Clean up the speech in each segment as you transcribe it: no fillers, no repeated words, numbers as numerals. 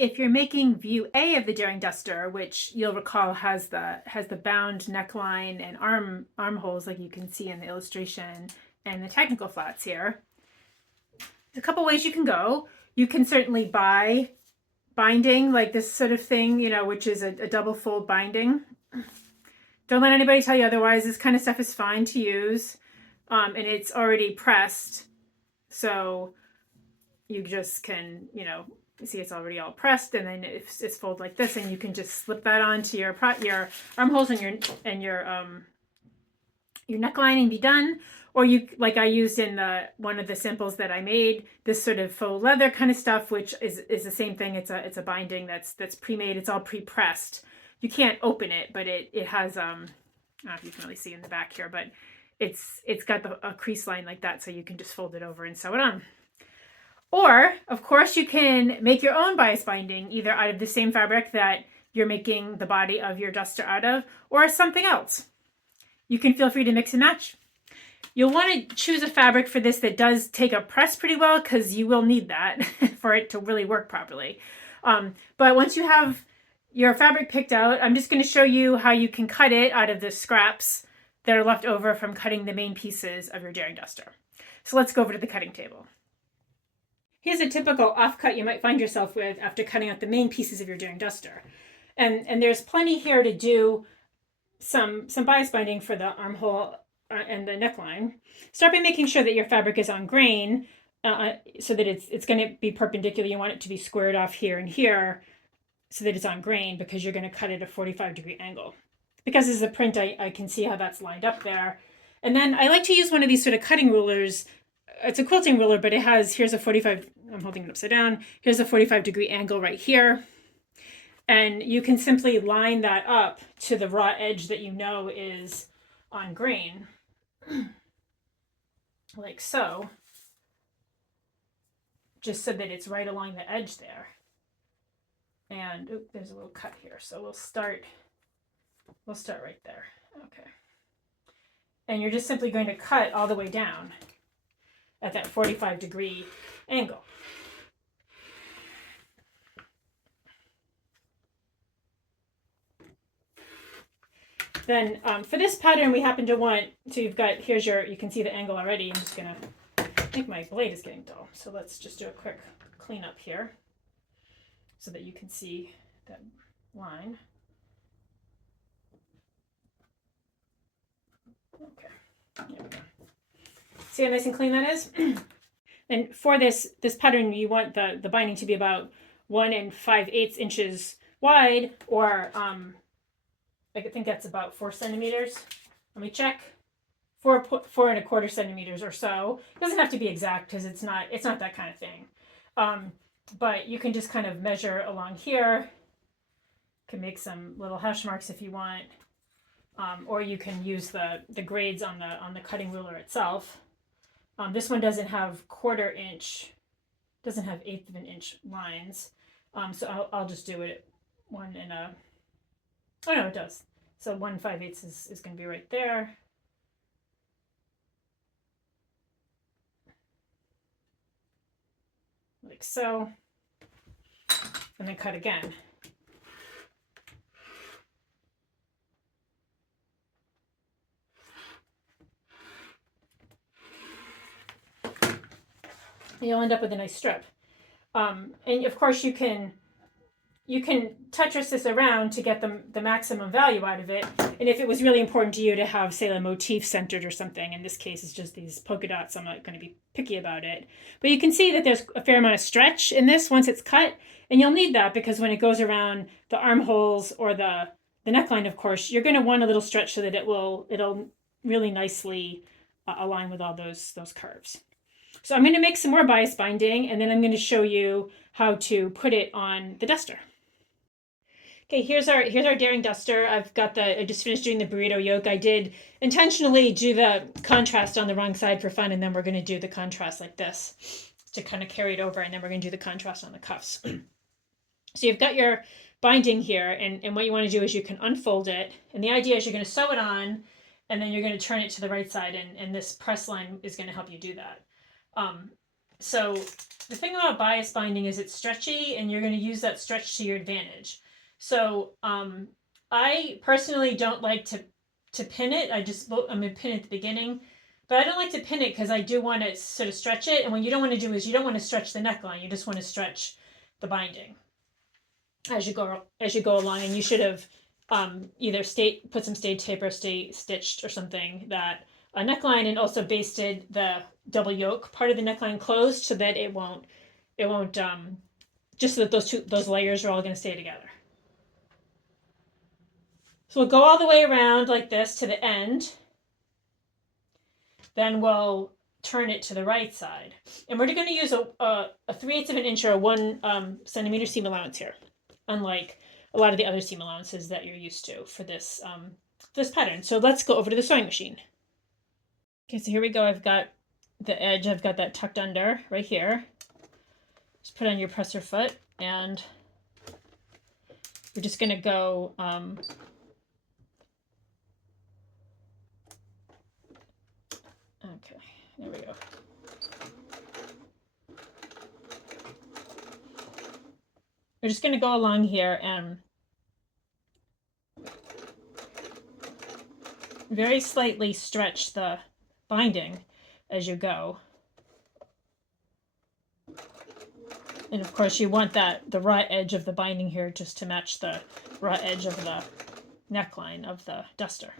if you're making view A of the Daring Duster, which you'll recall has the bound neckline and armholes like you can see in the illustration and the technical flats here, there's a couple ways you can go. You can certainly buy binding like this sort of thing, you know, which is a double fold binding. Don't let anybody tell you otherwise. This kind of stuff is fine to use, and it's already pressed, so you just can, you know, see it's already all pressed, and then it's folded like this, and you can just slip that onto your armholes and your neckline and be done. Or you, like I used in one of the samples that I made, this sort of faux leather kind of stuff, which is the same thing. It's a binding that's pre-made. It's all pre-pressed. You can't open it, but it has I don't know if you can really see in the back here, but it's got a crease line like that, so you can just fold it over and sew it on. Or, of course, you can make your own bias binding, either out of the same fabric that you're making the body of your duster out of, or something else. You can feel free to mix and match. You'll want to choose a fabric for this that does take a press pretty well, because you will need that for it to really work properly. But once you have your fabric picked out, I'm just going to show you how you can cut it out of the scraps that are left over from cutting the main pieces of your Daring Duster. So let's go over to the cutting table. Here's a typical offcut you might find yourself with after cutting out the main pieces of your Daring Duster. And there's plenty here to do some bias binding for the armhole and the neckline. Start by making sure that your fabric is on grain, so that it's going to be perpendicular. You want it to be squared off here and here so that it's on grain, because you're going to cut at a 45-degree angle. Because this is a print, I can see how that's lined up there. And then I like to use one of these sort of cutting rulers. It's a quilting ruler, but it has, here's a 45, I'm holding it upside down. Here's a 45-degree angle right here. And you can simply line that up to the raw edge that you know is on grain, like so, just so that it's right along the edge there. And there's a little cut here, so we'll start right there. Okay. And you're just simply going to cut all the way down at that 45-degree angle. Then for this pattern, we happen to want, so you've got, you can see the angle already. I'm just gonna, I think my blade is getting dull. So let's just do a quick cleanup here so that you can see that line. Okay, there we go. See how nice and clean that is? And for this pattern, you want the binding to be about 1 5/8 inches wide, or I think that's about 4 centimeters. Let me check. 4 1/4 centimeters or so. It doesn't have to be exact, because it's not that kind of thing. But you can just kind of measure along here. You can make some little hash marks if you want, or you can use the grades on the cutting ruler itself. This one doesn't have 1/4 inch, doesn't have 1/8 of an inch lines. So I'll just do it 1 and a. Oh no, it does. So 1 5/8 is going to be right there. Like so. And then cut again. And you'll end up with a nice strip. And of course you can Tetris this around to get the maximum value out of it. And if it was really important to you to have, say, a motif centered or something, in this case it's just these polka dots, I'm not going to be picky about it. But you can see that there's a fair amount of stretch in this once it's cut. And you'll need that, because when it goes around the armholes or the neckline, of course, you're going to want a little stretch so that it'll really nicely align with all those curves. So I'm going to make some more bias binding, and then I'm going to show you how to put it on the duster. Okay, here's our Daring Duster. I just finished doing the burrito yoke. I did intentionally do the contrast on the wrong side for fun, and then we're going to do the contrast like this to kind of carry it over, and then we're going to do the contrast on the cuffs. So you've got your binding here, and what you want to do is you can unfold it, and the idea is you're going to sew it on, and then you're going to turn it to the right side, and this press line is going to help you do that. So the thing about bias binding is it's stretchy, and you're going to use that stretch to your advantage. So I personally don't like to pin it. I'm going to pin it at the beginning, but I don't like to pin it because I do want to sort of stretch it. And what you don't want to do is you don't want to stretch the neckline. You just want to stretch the binding as you go along. And you should have either put some stay tape or stay stitched or something that a neckline, and also basted the double yoke part of the neckline closed so that it won't just so that those layers are all going to stay together. So we'll go all the way around like this to the end. Then we'll turn it to the right side. And we're going to use a 3/8 of an inch or a 1 centimeter seam allowance here, unlike a lot of the other seam allowances that you're used to for this pattern. So let's go over to the sewing machine. Okay, so here we go. I've got the edge, I've got that tucked under right here. Just put on your presser foot, and we're just going to go okay, there we go. We're just going to go along here and very slightly stretch the binding as you go. And of course you want the raw edge of the binding here just to match the raw edge of the neckline of the duster.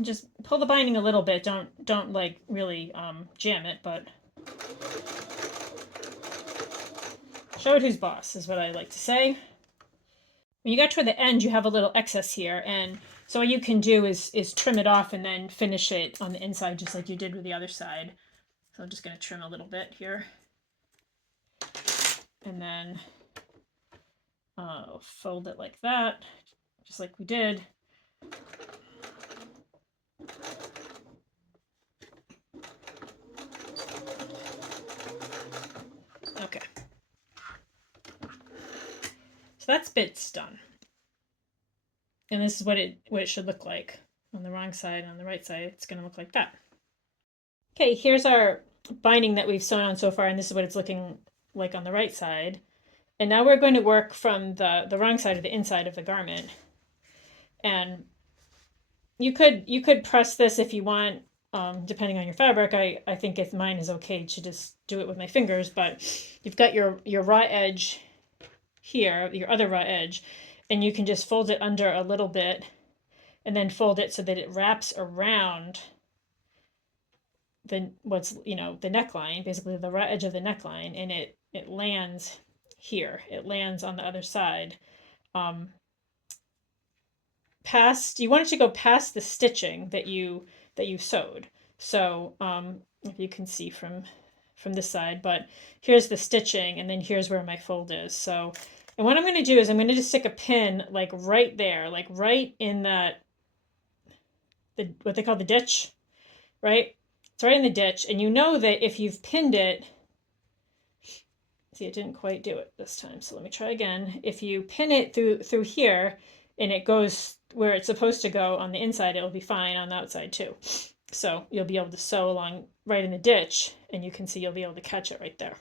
Just pull the binding a little bit. Don't like really jam it, but show it who's boss is what I like to say. When you get toward the end, you have a little excess here, and so what you can do is trim it off and then finish it on the inside just like you did with the other side. So I'm just going to trim a little bit here, and then fold it like that, just like we did. Okay. So that's bits done. And this is what it should look like. On the wrong side, on the right side, it's going to look like that. Okay, here's our binding that we've sewn on so far, and this is what it's looking like on the right side. And now we're going to work from the wrong side of the inside of the garment. And you could press this if you want, depending on your fabric. I think mine is okay to just do it with my fingers, but you've got your raw edge here, your other raw edge, and you can just fold it under a little bit and then fold it so that it wraps around the neckline, basically the raw edge of the neckline, and it lands here. It lands on the other side. You want it to go past the stitching that you sewed. So if you can see from this side, but here's the stitching, and then here's where my fold is. So, and what I'm going to do is I'm going to just stick a pin like right there, like right in what they call the ditch, right? It's right in the ditch, and you know that if you've pinned it, see, it didn't quite do it this time, so let me try again. If you pin it through here, and it goes where it's supposed to go on the inside, it'll be fine on the outside too. So you'll be able to sew along right in the ditch, and you can see you'll be able to catch it right there.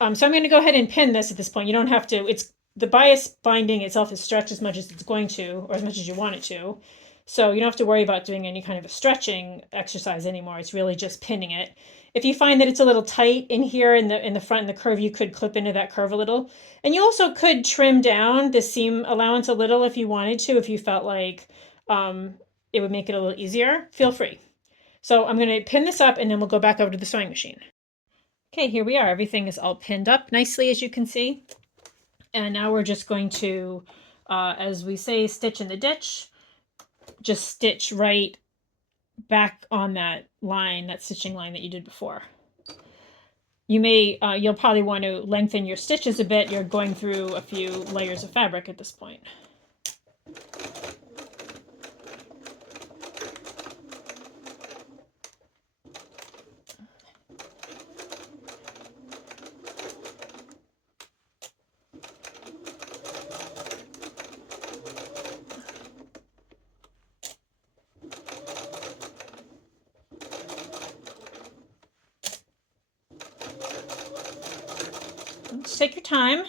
So I'm going to go ahead and pin this at this point. You don't have to. It's the bias binding itself is stretched as much as it's going to, or as much as you want it to. So you don't have to worry about doing any kind of a stretching exercise anymore. It's really just pinning it. If you find that it's a little tight in here in the front and the curve, you could clip into that curve a little. And you also could trim down the seam allowance a little if you wanted to, if you felt like it would make it a little easier. Feel free. So I'm going to pin this up, and then we'll go back over to the sewing machine. Okay, here we are. Everything is all pinned up nicely, as you can see. And now we're just going to, as we say, stitch in the ditch. Just stitch right back on that line, that stitching line that you did before. you'll probably want to lengthen your stitches a bit. You're going through a few layers of fabric at this point. Just take your time.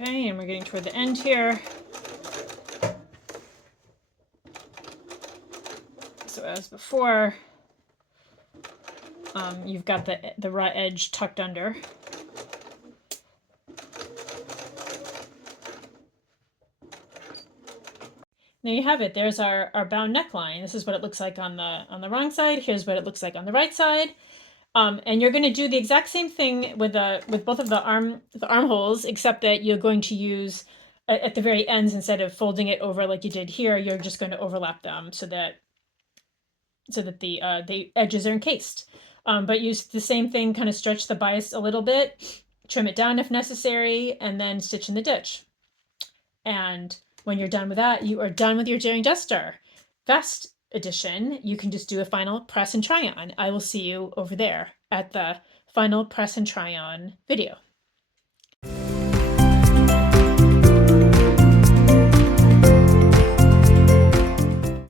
Okay, and we're getting toward the end here. So as before, you've got the raw edge tucked under. There you have it. There's our bound neckline. This is what it looks like on the wrong side. Here's what it looks like on the right side. And you're going to do the exact same thing with both of the armholes, except that you're going to use at the very ends, instead of folding it over like you did here, you're just going to overlap them so that the edges are encased. But use the same thing, kind of stretch the bias a little bit, trim it down if necessary, and then stitch in the ditch. And when you're done with that, you are done with your Daring Duster. Vest edition, you can just do a final press and try on. I will see you over there at the final press and try on video.